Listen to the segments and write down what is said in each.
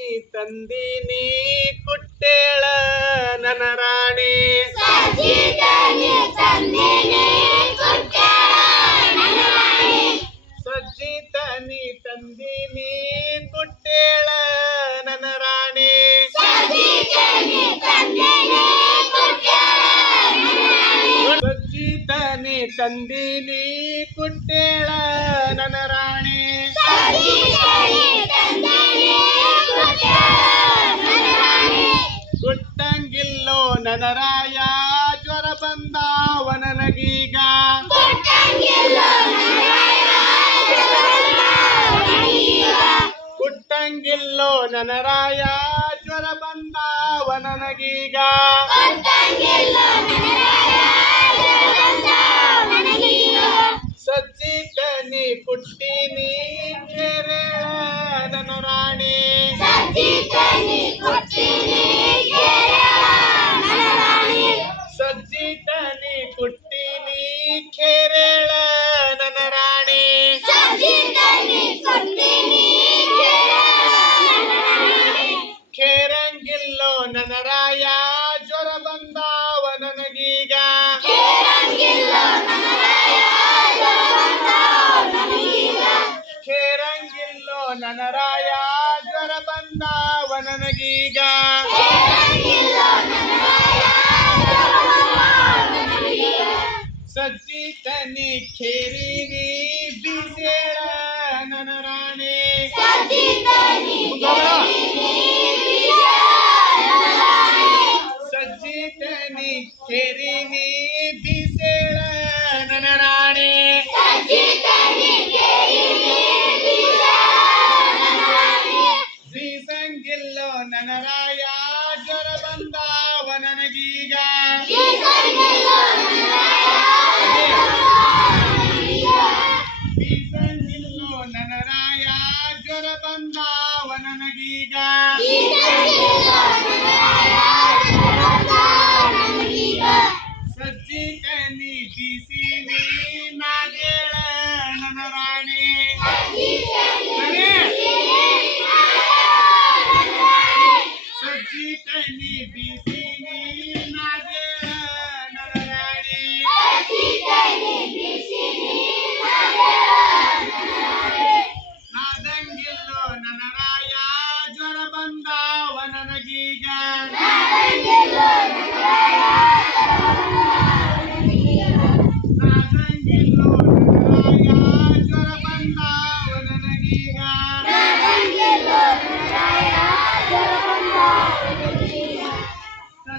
ಶಕ್ತಿ ತಂದಿನಿ ಕುಟ್ಟೇಳ ನನ್ನ ರಾಣಿ ಸಜ್ಜಿತನಿ ತಂದಿನಿ ಕುಟ್ಟೇಳ ನನ್ನ ರಾಣಿ ಸಜ್ಜಿತನಿ ತಂದಿನಿ ಕುಟ್ಟೇಳ ನನ್ನ ರಾಣಿ ಕಣರಾಯ ಜ್ವರ ಬಂದಾವ ನನಗೀಗ ಕುಟ್ಟಂಗಿಲ್ಲೋ ನನರಾಯ ಜ್ವರ ಬಂದಾವ ನನಗೀಗ ಸಜ್ಜಿತನಿ ಕುಟ್ಟಿನಿ ಕೇರಳ ರಾಣಿ ಸಜ್ಜಿತನಿ ಕುಟ್ಟಿನಿ Kerala Kur'an-ı Kerim'i bize nanarane. Sen dinleni Kerim'i kisi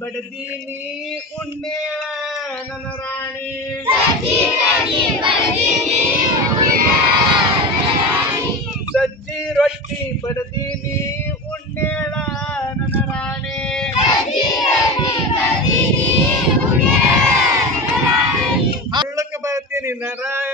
बडदिनी उन्ने नन राणी सज्जी राणी बडदिनी उन्ने नन राणी सज्जी रट्टी बडदिनी उन्ने नन राणी नराय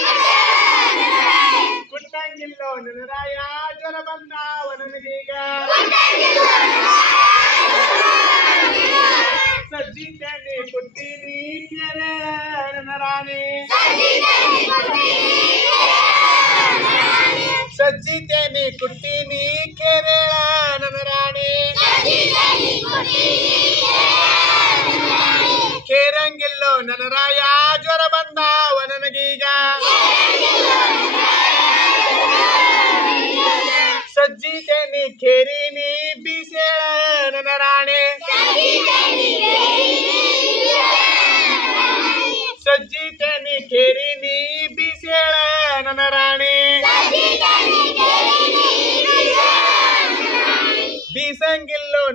ಅವನನ್ನು ರಾಯ ಜ್ವರ ಬಂದ ಅವನನಿಗೀಗ ಸಜ್ಜಿ ತಂದೆ ಕೊಟ್ಟಿನಿ ನನ್ನ ರಾಣಿ ಸಜ್ಜಿ ತೇನಿ ಕುಟ್ಟಿ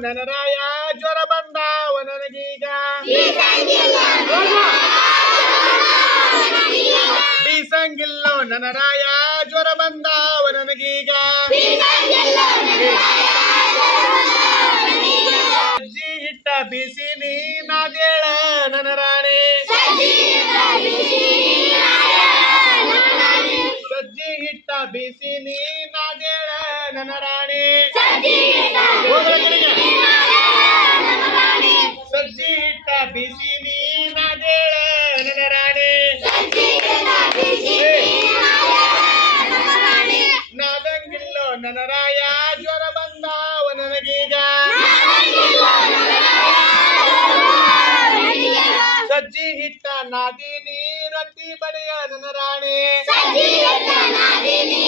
ಗಣರಾಯ ಜ್ವರ ಬಂದಾವ ನನಗೀಗ ಬೀಸಂಗಿಲ್ಲೋ ನನರಾಯ ಜ್ವರ ಬಂದಾವ ನನಗೀಗ ಬಿಸಿ ನೀನಾದೇಳ ನನ್ನ ರಾಣಿ ನಾದಂಗಿಲ್ಲೋ ನನ್ನ ರಾಯ ಜ್ವರ ಬಂದಾವ ನನಗೀಗ ಸಜ್ಜಿ ಹಿಟ್ಟ ನಾದಿನಿ ರೊಟ್ಟಿ ಬಡಿಯ ನನ್ನ ರಾಣಿ ಸಜ್ಜಿ ಹಿಟ್ಟ ನಾದಿನಿ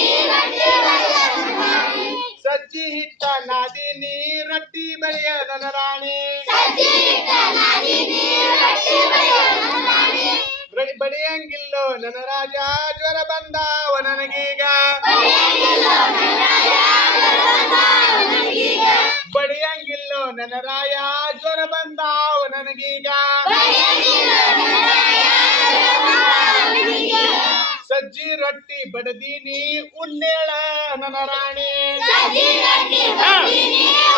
ರೊಟ್ಟಿ ಬಡಿಯ ನನ್ನ ರಾಣಿ ಬಡಿಯಂಗಿಲ್ಲೋ ನನ್ನ ರಾಜ ಜ್ವರ ಬಂದಾವ ನನಗೀಗ ಬಡಿಯಂಗಿಲ್ಲೋ ನನ್ನ ರಾಯ ಜ್ವರ ಬಂದಾವ ನನಗೀಗ ಸಜ್ಜಿ ರೊಟ್ಟಿ ಬಡದೀನಿ ಉಣ್ಣೇಳ ನನ್ನ ರಾಣಿ